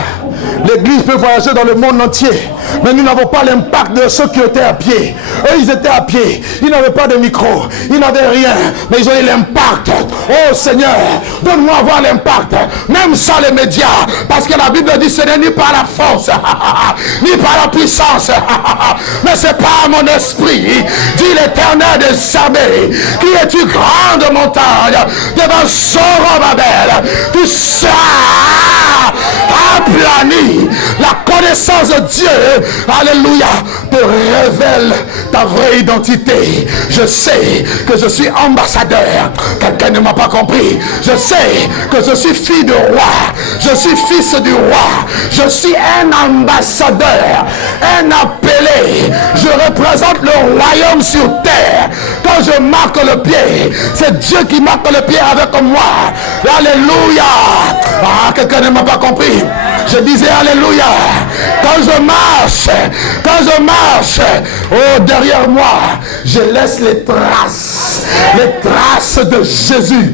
L'église peut voyager dans le monde entier. Mais nous n'avons pas l'impact de ceux qui étaient à pied. Eux, ils étaient à pied. Ils n'avaient pas de micro. Ils n'avaient rien. Mais ils ont eu l'impact. Oh Seigneur, donne-moi avoir l'impact. Même sans les médias. Parce que la Bible dit ce n'est ni par la force, ni par la puissance. Mais c'est par mon esprit, dit l'Éternel des armées. Qui es-tu grande montagne devant Zorobabel? Tu seras aplani. La connaissance de Dieu, alléluia, te révèle ta vraie identité. Je sais que je suis ambassadeur. Quelqu'un ne m'a pas compris. Je sais que je suis fille de roi. Je suis fils du roi. Je suis un ambassadeur, un appelé. Je représente le royaume sur terre. Quand je marque le pied, c'est Dieu qui marque le pied avec moi. Alléluia. Ah, quelqu'un ne m'a pas compris. Je disais alléluia. Quand je marche, oh, derrière moi, je laisse les traces de Jésus.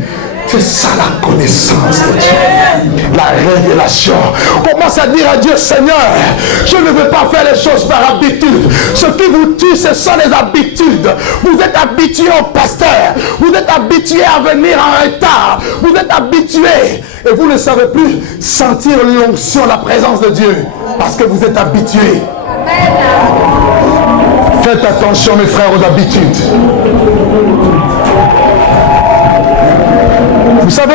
C'est ça la connaissance de Dieu. La révélation. Commence à dire à Dieu, Seigneur, je ne veux pas faire les choses par habitude. Ce qui vous tue, ce sont les habitudes. Vous êtes habitué au pasteur. Vous êtes habitué à venir en retard. Vous êtes habitué. Et vous ne savez plus sentir l'onction, la présence de Dieu. Parce que vous êtes habitué. Faites attention, mes frères, aux habitudes. Vous savez,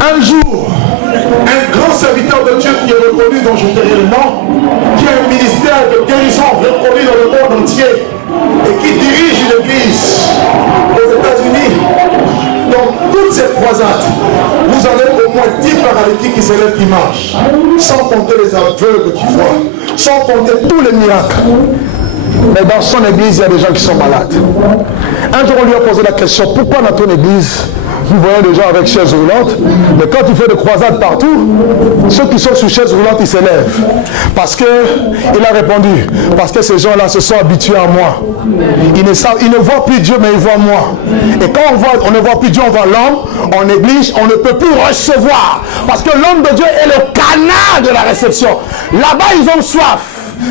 un jour, un grand serviteur de Dieu qui est reconnu, dont je tairai le nom, qui a un ministère de guérison reconnu dans le monde entier et qui dirige l'église aux États-Unis. Donc, toutes ces croisades, vous avez au moins 10 paralytiques qui se lèvent, qui marchent, sans compter les aveugles qui voient, sans compter tous les miracles. Mais dans son église, il y a des gens qui sont malades. Un jour, on lui a posé la question, pourquoi dans ton église, vous voyez des gens avec chaises roulantes, mais quand tu fais des croisades partout, ceux qui sont sous chaises roulantes, ils s'élèvent. Parce que, il a répondu, parce que ces gens-là se sont habitués à moi. Ils ne voient plus Dieu, mais ils voient moi. Et quand on ne voit plus Dieu, on voit l'homme, on néglige, on ne peut plus recevoir. Parce que l'homme de Dieu est le canal de la réception. Là-bas, ils ont soif.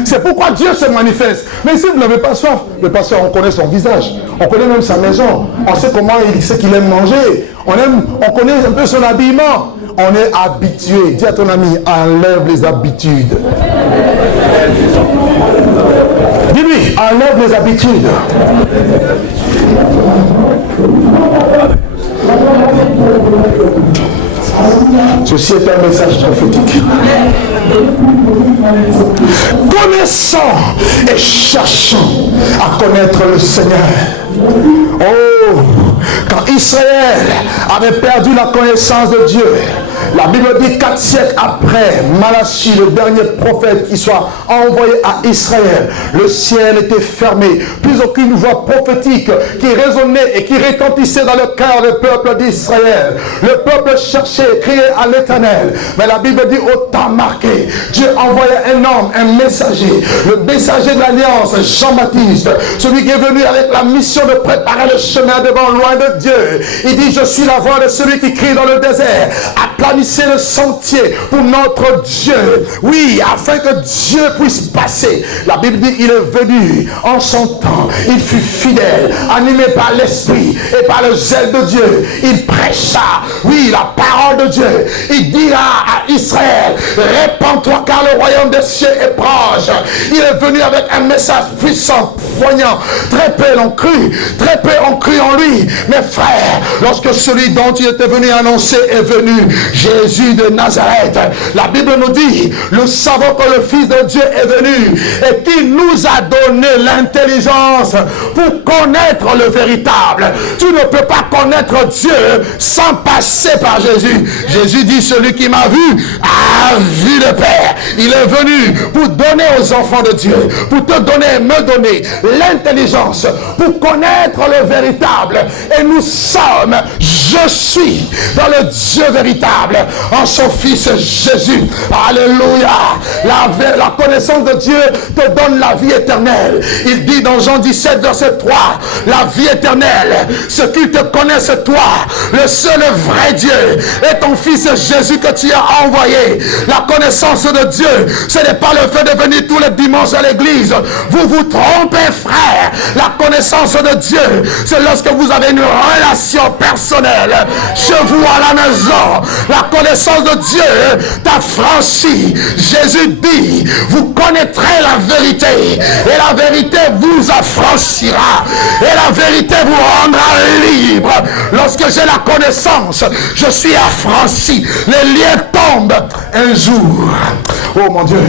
C'est pourquoi Dieu se manifeste. Mais si vous n'avez pas soif, le pasteur, on connaît son visage. On connaît même sa maison. On sait comment il sait qu'il aime manger. On connaît un peu son habillement. On est habitué. Dis à ton ami, enlève les habitudes. Dis-lui, enlève les habitudes. Ceci est un message prophétique. Connaissons et cherchons à connaître le Seigneur. Oh, quand Israël avait perdu la connaissance de Dieu, la Bible dit 4 siècles après Malachie, le dernier prophète qui soit envoyé à Israël, le ciel était fermé. Plus aucune voix prophétique qui résonnait et qui retentissait dans le cœur du peuple d'Israël. Le peuple cherchait, criait à l'Éternel. Mais la Bible dit au temps marqué, Dieu envoyait un homme, un messager, le messager de l'Alliance, Jean-Baptiste, celui qui est venu avec la mission de préparer le chemin devant loin de Dieu. Il dit, je suis la voix de celui qui crie dans le désert. Aplanissez le sentier pour notre Dieu. Oui, afin que Dieu puisse passer. La Bible dit, il est venu en son temps. Il fut fidèle, animé par l'Esprit et par le zèle de Dieu. Il prêcha, oui, la parole de Dieu. Il dira à Israël, répands-toi car le royaume des cieux est proche. Il est venu avec un message puissant, poignant. Très peu l'ont cru, très peu ont cru en lui. Mes frères, lorsque celui dont il était venu annoncer est venu, Jésus de Nazareth, la Bible nous dit, nous savons que le Fils de Dieu est venu et qu'il nous a donné l'intelligence pour connaître le véritable. Tu ne peux pas connaître Dieu sans passer par Jésus. Jésus dit, celui qui m'a vu a vu le Père. Il est venu pour donner aux enfants de Dieu, pour te donner, me donner l'intelligence pour connaître le véritable. Et nous sommes, je suis dans le Dieu véritable en son Fils Jésus. Alléluia. La connaissance de Dieu te donne la vie éternelle. Il dit dans Jean 17 verset 3, la vie éternelle, ce qu'ils te connaissent toi, le seul vrai Dieu, et ton Fils Jésus que tu as envoyé. La connaissance de Dieu, ce n'est pas le fait de venir tous les dimanches à l'église. Vous vous trompez, frère. La connaissance de Dieu, c'est lorsque vous avez une relation personnelle chez vous à la maison. La connaissance de Dieu t'a franchi. Jésus dit, vous connaîtrez la vérité et la vérité vous affranchira et la vérité vous rendra libre. Lorsque j'ai la connaissance, je suis affranchi. Les liens tombent un jour. Oh mon Dieu.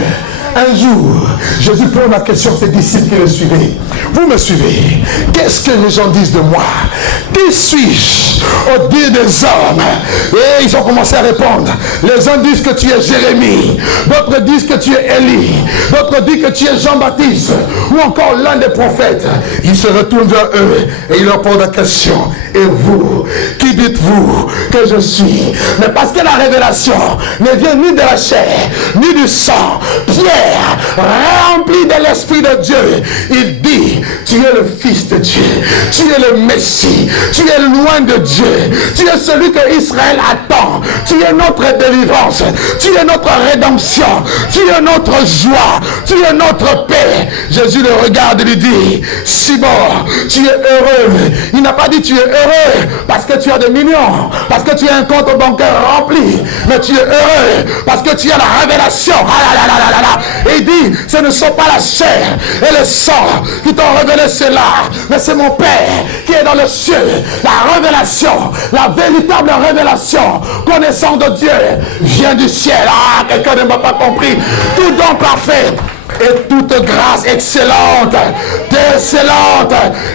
Un jour, Jésus pose la question à ses disciples qui le suivaient. Vous me suivez? Qu'est-ce que les gens disent de moi? Qui suis-je au dire des hommes? Et ils ont commencé à répondre. Les uns disent que tu es Jérémie. D'autres disent que tu es Élie. D'autres disent que tu es Jean-Baptiste. Ou encore l'un des prophètes. Il se retourne vers eux et il leur pose la question. Et vous, qui dites-vous que je suis? Mais parce que la révélation ne vient ni de la chair, ni du sang. Pierre, rempli de l'Esprit de Dieu, il dit, tu es le Fils de Dieu, tu es le Messie, tu es loin de Dieu, tu es celui que Israël attend, tu es notre délivrance, tu es notre rédemption, tu es notre joie, tu es notre paix. Jésus le regarde et lui dit, Simon, tu es heureux. Il n'a pas dit tu es heureux parce que tu as des millions, parce que tu as un compte bancaire rempli, mais tu es heureux parce que tu as la révélation. Et il dit, ce ne sont pas la chair et le sang qui t'ont révélé cela, mais c'est mon Père qui est dans le ciel. La révélation, la véritable révélation, connaissance de Dieu vient du ciel. Ah, quelqu'un ne m'a pas compris. Tout don parfait et toute grâce excellente,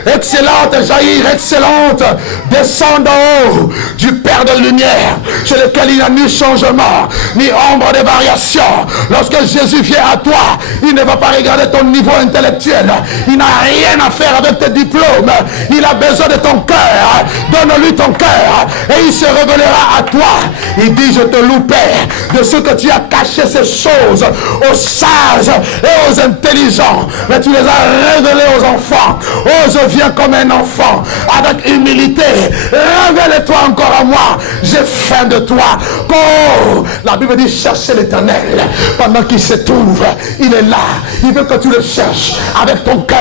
excellente, jaillir, excellente, descend d'en haut du Père de lumière, chez lequel il n'y a ni changement, ni ombre de variation. Lorsque Jésus vient à toi, il ne va pas regarder ton niveau intellectuel, il n'a rien à faire avec tes diplômes, il a besoin de ton cœur. Donne-lui ton cœur et il se révélera à toi. Il dit, je te loue, Père, de ce que tu as caché ces choses aux sages et aux intelligents, mais tu les as révélés aux enfants. Oh, je viens comme un enfant avec humilité. Révèle-toi encore à moi, j'ai faim de toi. Oh, la Bible dit, cherchez l'Éternel pendant qu'il se trouve. Il est là, il veut que tu le cherches avec ton cœur.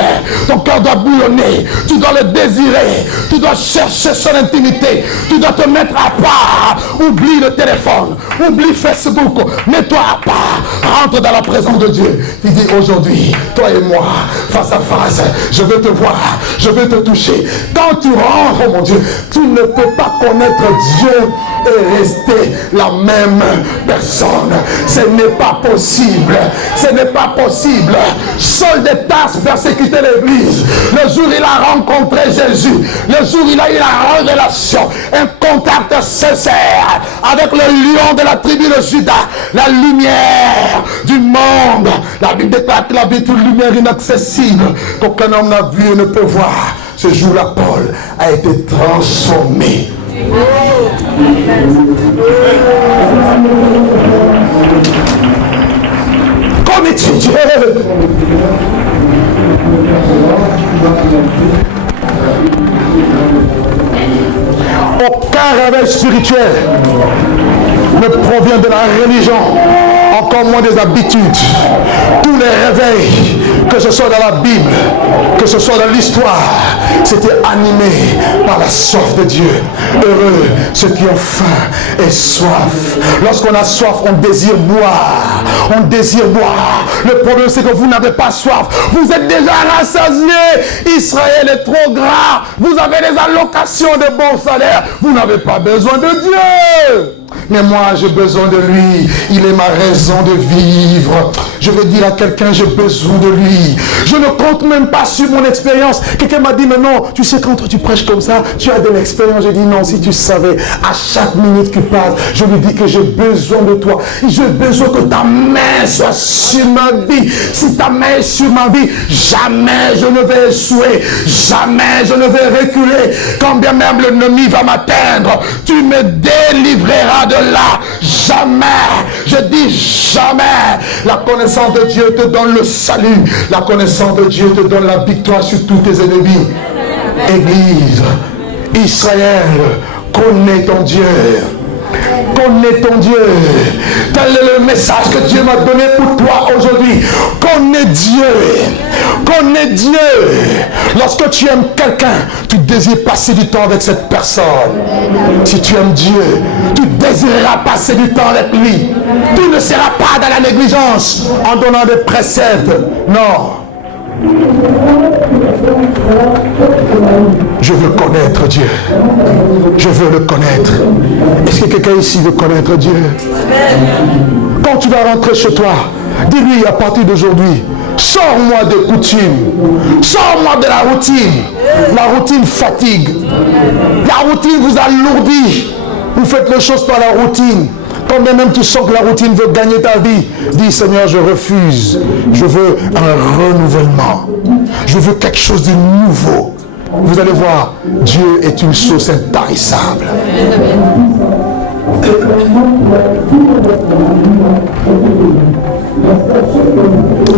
Ton cœur doit bouillonner, tu dois le désirer, tu dois chercher son intimité, tu dois te mettre à part. Oublie le téléphone, oublie Facebook, mets-toi à part, rentre dans la présence de Dieu. Il dit, aujourd'hui, toi et moi, face à face, je veux te voir, je veux te toucher. Quand tu rentres, oh mon Dieu, tu ne peux pas connaître Dieu et rester la même personne. Ce n'est pas possible. Ce n'est pas possible. Saul de Tarse persécutait l'église. Le jour où il a rencontré Jésus, le jour où il a eu la révélation, un contact sincère avec le lion de la tribu de Juda, la lumière du monde. La Bible déclare que la vie est une lumière inaccessible qu'aucun homme n'a vu et ne peut voir. Ce jour-là, Paul a été transformé. Comme étudier. Aucun réveil spirituel ne provient de la religion, encore moins des habitudes. Tous les réveils, que ce soit dans la Bible, que ce soit dans l'histoire, c'était animé par la soif de Dieu. Heureux ceux qui ont faim et soif. Lorsqu'on a soif, on désire boire. On désire boire. Le problème, c'est que vous n'avez pas soif. Vous êtes déjà rassasié. Israël est trop gras. Vous avez des allocations de bons salaires. Vous n'avez pas besoin de Dieu. Mais moi, j'ai besoin de lui. Il est ma raison de vivre. je vais dire à quelqu'un, j'ai besoin de lui. Je ne compte même pas sur mon expérience. Quelqu'un m'a dit, mais non, tu sais, quand tu prêches comme ça, tu as de l'expérience. J'ai dit, non, si tu savais, à chaque minute qui passe, je lui dis que j'ai besoin de toi. J'ai besoin que ta main soit sur ma vie. Si ta main est sur ma vie, jamais je ne vais échouer. Jamais je ne vais reculer. Quand bien même l'ennemi va m'atteindre, tu me délivreras de là. Jamais, je dis jamais. La connaissance de Dieu te donne le salut. La connaissance de Dieu te donne la victoire sur tous tes ennemis. Église, Israël, connais ton Dieu. Connais ton Dieu. Tel est le message que Dieu m'a donné pour toi aujourd'hui. Connais Dieu. Connais Dieu. Lorsque tu aimes quelqu'un, tu désires passer du temps avec cette personne. Si tu aimes Dieu, tu désireras passer du temps avec lui. Tu ne seras pas dans la négligence en donnant des préceptes. Non. Je veux connaître Dieu. Je veux le connaître. Est-ce que quelqu'un ici veut connaître Dieu? Quand tu vas rentrer chez toi, dis-lui à partir d'aujourd'hui, sors-moi des coutumes. Sors-moi de la routine. La routine fatigue. La routine vous alourdit. Vous faites les choses par la routine. Quand même tu sens que la routine veut gagner ta vie, dis Seigneur, je refuse. Je veux un renouvellement. Je veux quelque chose de nouveau. Vous allez voir, Dieu est une source intarissable.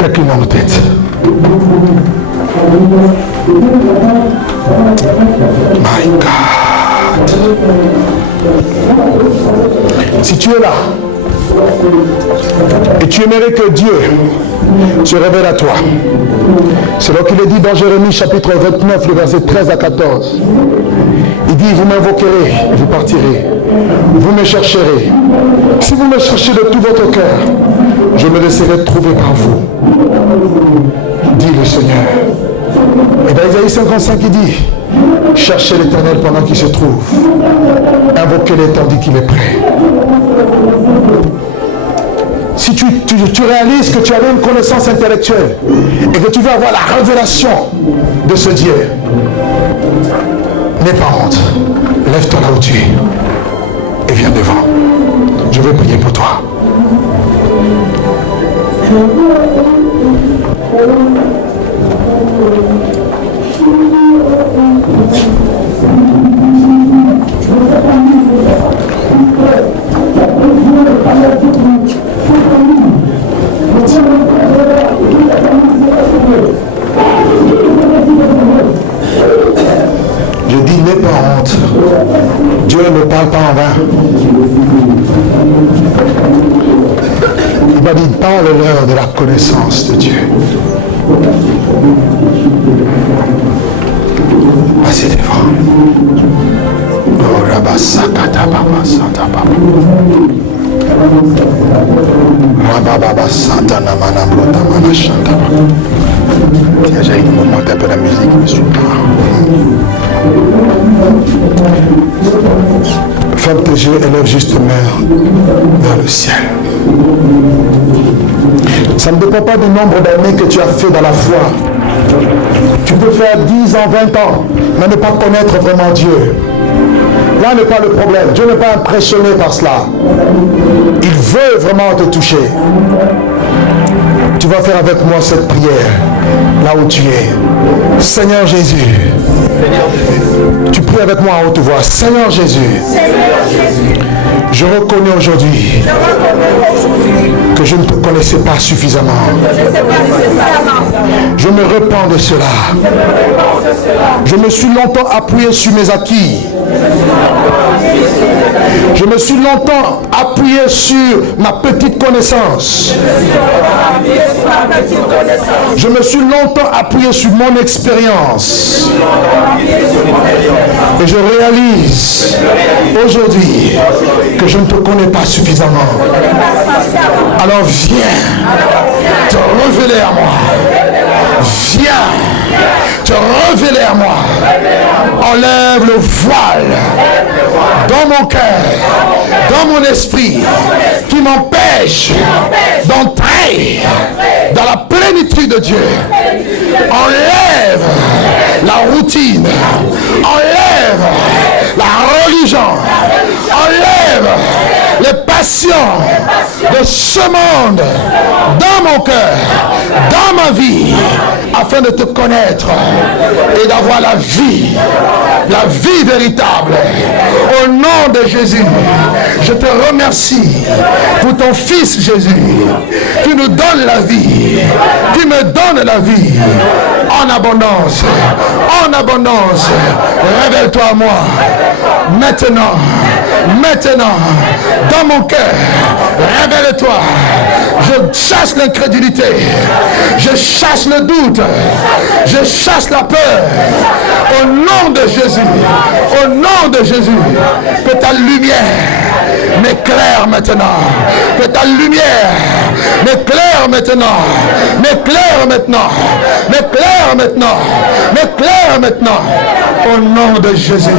Inclinons nos têtes. My God. Si tu es là et tu aimerais que Dieu se révèle à toi, c'est là qu'il est dit dans Jérémie chapitre 29, le verset 13 à 14. Il dit, vous m'invoquerez, vous partirez. Vous me chercherez. Si vous me cherchez de tout votre cœur, je me laisserai trouver par vous. Dit le Seigneur. Et dans Isaïe 55, il dit, cherchez l'Éternel pendant qu'il se trouve. Invoquez-le tandis qu'il est prêt. Si tu réalises que tu avais une connaissance intellectuelle et que tu veux avoir la révélation de ce Dieu, n'aie pas honte. Lève-toi là où tu es et viens devant. Je vais prier pour toi. Je dis, n'aie pas honte. Dieu ne parle pas en vain. Il m'a dit, parle-leur de la connaissance de Dieu. Passez devant. Oh, Rabasakata Baba Santa Baba. Rababa Santa Namana Brota Mana Shanta Baba. J'ai augmenté un peu la musique, monsieur. Ferme tes yeux et lève juste tes mains vers le ciel. Ça ne dépend pas du nombre d'années que tu as fait dans la foi. Tu peux faire 10 ans, 20 ans, mais ne pas connaître vraiment Dieu. Là n'est pas le problème. Dieu n'est pas impressionné par cela. Il veut vraiment te toucher. Tu vas faire avec moi cette prière, là où tu es. Seigneur Jésus. Tu pries avec moi à haute voix. Seigneur Jésus. Je reconnais aujourd'hui que je ne te connaissais pas suffisamment. Je me repens de cela. Je me suis longtemps appuyé sur mes acquis. Je me suis longtemps appuyé sur ma petite connaissance. Je me suis longtemps appuyé sur mon expérience. Et je réalise aujourd'hui que je ne te connais pas suffisamment. Alors viens te révéler à moi. Viens te révéler à moi. Enlève le voile dans mon cœur, dans dans mon esprit qui m'empêche d'entrer dans la plénitude de Dieu. Enlève la routine, enlève la religion, enlève les passions de ce monde dans mon cœur, dans ma vie, afin de te connaître et d'avoir la vie véritable. Au nom de Jésus, je te remercie pour ton Fils Jésus, qui nous donne la vie, qui me donne la vie en abondance, en abondance. Révèle-toi à moi, maintenant, dans mon cœur, révèle-toi. Je chasse l'incrédulité, je chasse le doute, je chasse la peur. Au nom de Jésus, au nom de Jésus, que ta lumière m'éclaire maintenant, que ta lumière m'éclaire maintenant, m'éclaire maintenant, m'éclaire maintenant, m'éclaire maintenant. Au nom de Jésus,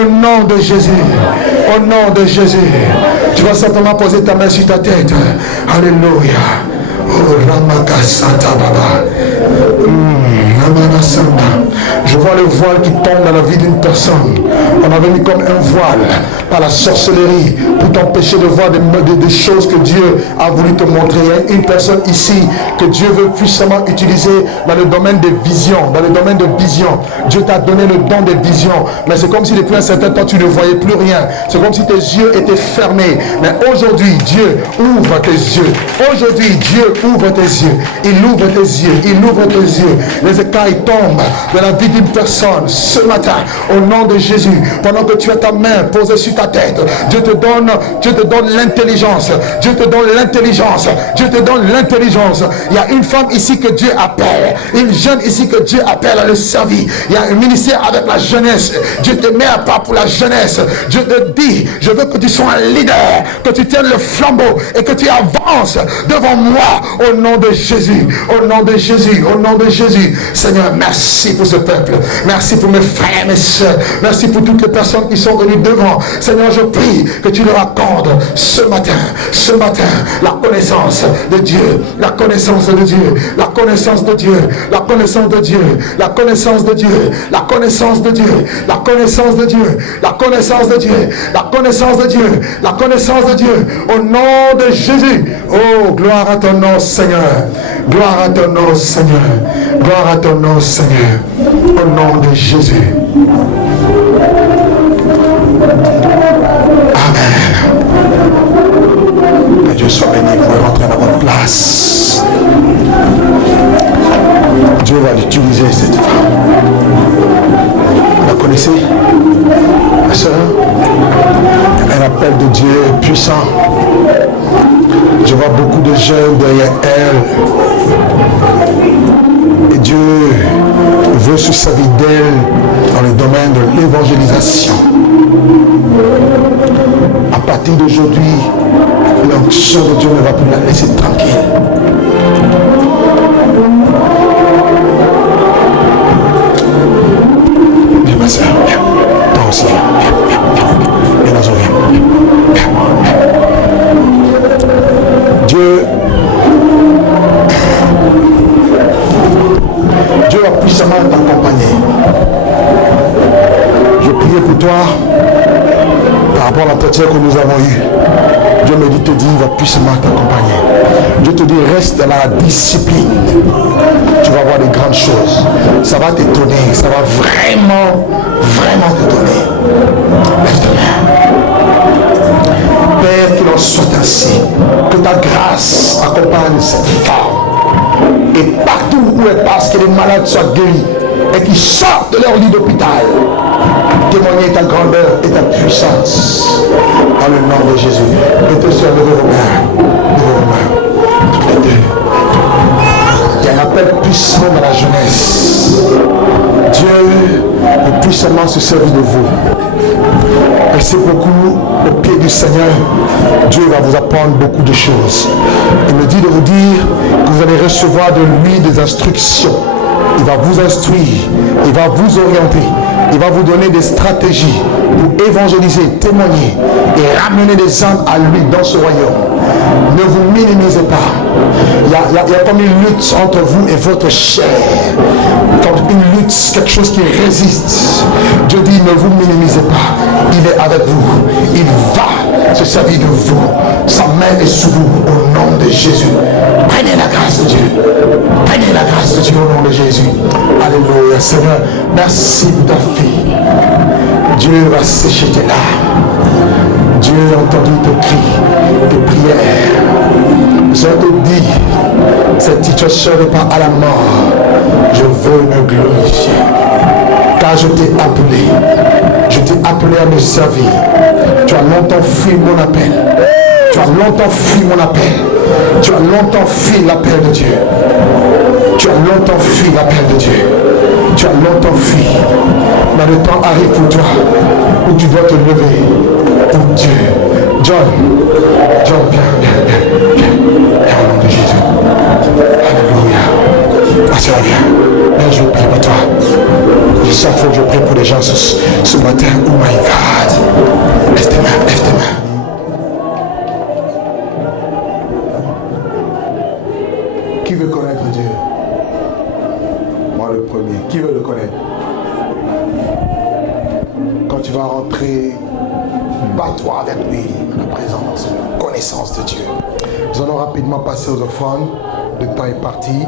au nom de Jésus, au nom de Jésus. Tu vas simplement poser ta main sur ta tête. Alléluia. Oh, Ramakasanta Baba. Je vois le voile qui tombe dans la vie d'une personne. On avait mis comme un voile par la sorcellerie pour t'empêcher de voir des choses que Dieu a voulu te montrer. Il y a une personne ici que Dieu veut puissamment utiliser dans le domaine des visions. Dans le domaine de vision. Dieu t'a donné le don des visions. Mais c'est comme si depuis un certain temps tu ne voyais plus rien. C'est comme si tes yeux étaient fermés. Mais aujourd'hui, Dieu ouvre tes yeux. Aujourd'hui, Dieu ouvre tes yeux. Il ouvre tes yeux. Il ouvre tes yeux. Les écailles tombent de la vie d'une personne ce matin au nom de Jésus. Pendant que tu as ta main posée sur ta tête, Dieu te donne l'intelligence. Dieu te donne l'intelligence. Dieu te donne l'intelligence. Il y a une femme ici que Dieu appelle, une jeune ici que Dieu appelle à le servir. Il y a un ministère avec la jeunesse. Dieu te met à part pour la jeunesse. Dieu te dit, je veux que tu sois un leader, que tu tiennes le flambeau et que tu avances devant moi au nom de Jésus. Au nom de Jésus. Au nom de Jésus. Seigneur, merci pour ce peuple. Merci pour mes frères et mes soeurs. Merci pour toutes les personnes qui sont venues devant. Seigneur, je prie que tu leur accordes ce matin, la connaissance de Dieu, la connaissance de Dieu, la connaissance de Dieu, la connaissance de Dieu, la connaissance de Dieu, la connaissance de Dieu, la connaissance de Dieu, la connaissance de Dieu, la connaissance de Dieu, la connaissance de Dieu, au nom de Jésus. Oh, gloire à ton nom, Seigneur. Gloire à ton nom, Seigneur. Gloire à ton nom, Seigneur. Au nom de Jésus. Amen. Que Dieu soit béni. Vous pouvez rentrer dans votre place. Dieu va utiliser cette femme. Vous la connaissez, ma soeur? Un appel de Dieu puissant. Je vois beaucoup de jeunes derrière elle. Et Dieu veut se servir d'elle dans le domaine de l'évangélisation. À partir d'aujourd'hui, l'onction de Dieu ne va plus la laisser tranquille. Viens ma soeur, viens. Toi aussi, viens. Viens dans viens. Dieu va puissamment t'accompagner. Je priais pour toi par rapport à l'entretien que nous avons eu. Dieu me dit, te dit, il va puissamment t'accompagner. Dieu te dit, reste dans la discipline. Tu vas voir des grandes choses. Ça va t'étonner. Ça va vraiment t'étonner. Lève ta main. Père, qu'il en soit ainsi. Que ta grâce accompagne cette femme. Et partout où elle passe, que les malades soient guéris. Et qu'ils sortent de leur lit d'hôpital. Témoigner ta grandeur et ta puissance. Dans le nom de Jésus. Mettez sur levez vos mains. Levez vos mains. Toutes les deux. Il y a un appel puissant dans la jeunesse. Dieu veut puissamment se servir de vous. Restez beaucoup au pied du Seigneur. Dieu va vous apprendre beaucoup de choses. Il me dit de vous dire que vous allez recevoir de lui des instructions Il va vous instruire, il va vous orienter, il va vous donner des stratégies pour évangéliser, témoigner et ramener des âmes à lui dans ce royaume. Ne vous minimisez pas. Il y a comme une lutte entre vous et votre chair. Comme une lutte, quelque chose qui résiste. Dieu dit, ne vous minimisez pas. Il est avec vous. Il va se servir de vous. Sa main est sous vous au nom de Jésus. Prenez la grâce de Dieu. Prenez la grâce de Dieu au nom de Jésus. Alléluia. Seigneur, merci pour ta fille. Dieu va sécher tes larmes. Dieu a entendu tes cris, tes prières. Je te dis, cette situation n'est pas à la mort. Je veux me glorifier. Car je t'ai appelé. Je t'ai appelé à me servir. Tu as longtemps fui mon appel. Tu as longtemps fui mon appel. Tu as longtemps fui l'appel de Dieu. Tu as longtemps fui l'appel de Dieu. Tu as longtemps fui. Mais le temps arrive pour toi où tu dois te lever pour Dieu. John, viens au nom de Jésus. Alléluia. Pasteur, viens, je prie pour toi. Chaque fois que je prie pour les gens ce matin, oh my God. Lève tes mains. Qui veut connaître Dieu? Moi le premier. Qui veut le connaître? Quand tu vas rentrer, bats-toi avec lui, la présence, la connaissance de Dieu. Nous allons rapidement passer aux offrandes. Le temps est parti.